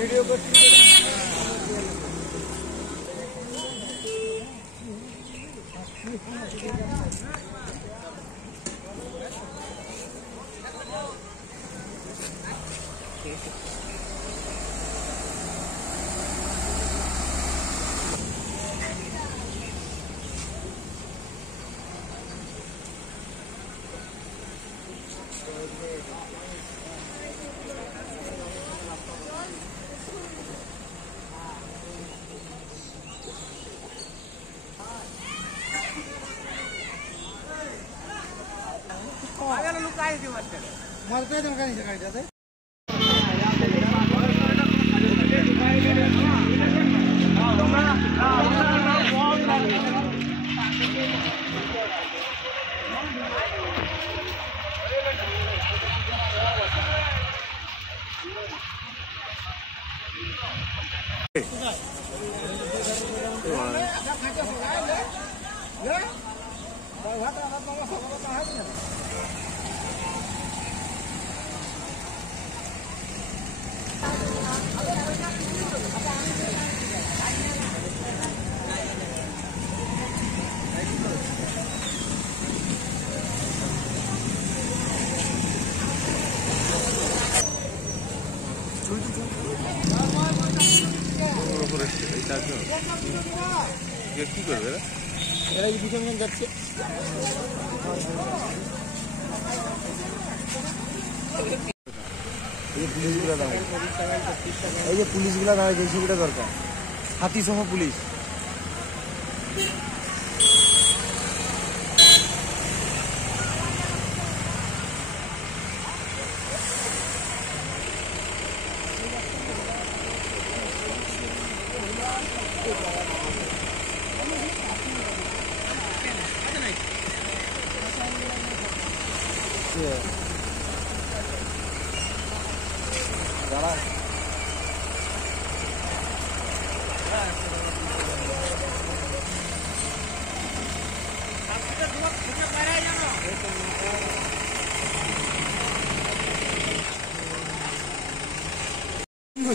Video করছি। কি করবে এরা পিছনে যাচ্ছে। এই যে পুলিশগুলা দাঁড়ায় জেসিবিটা দরকার, হাতি সহ পুলিশ।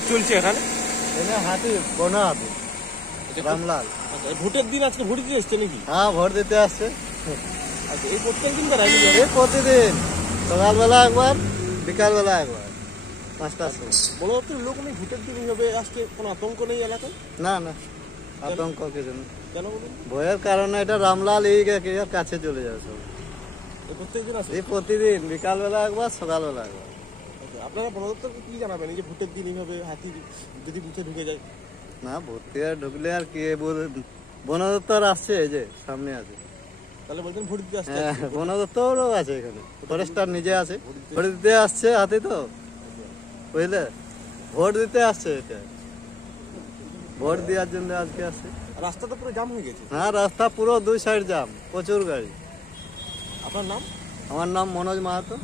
চলছে এখানে হাতি বোনা হাতি রামলাল। ভোটের দিন আজকে ভোট দিতে এসছে নাকি? হ্যাঁ, ভোট দিতে আসছে। আচ্ছা, এই প্রত্যেক দিন প্রতিদিন সকালবেলা একবার, বিকালবেলা একবার, 5টার সময়। বড় লোক নেই ভোটের দিন এইভাবে আসছে, কোনো আতঙ্ক নেই এলাকায়? না না, আতঙ্ক কিছু নেই। কেন বলুন? ভয়ের কারণে এটা রামলাল এই কাছে চলে যাবে সব। প্রত্যেকদিন আসে? এই প্রতিদিন বিকালবেলা একবার, সকালবেলা একবার। আপনারা বন দপ্তরকে কি জানাবেন এই যে ভোটের দিন এইভাবে হাতি যদি বুথে ঢুকে যায়? না, ভোটে ঢুকলে আর কি বন দপ্তর আসছে, এই যে সামনে আছে। তাহলে বলছেন ভোট দিতে আসছে? বন দপ্তরও আছে এখানে, ফরেস্টার নিজে আছে, ভোট দিতে আসছে হাতি তো, বুঝলে, ভোট দিতে আসছে। এটা ভোট দেওয়ার জন্য আজকে আসছে। রাস্তা তো পুরো জাম হয়ে গেছে? হ্যাঁ, রাস্তা পুরো 2 সাইড জাম, প্রচুর গাড়ি। আপনার নাম? আমার নাম মনোজ মাহাতো।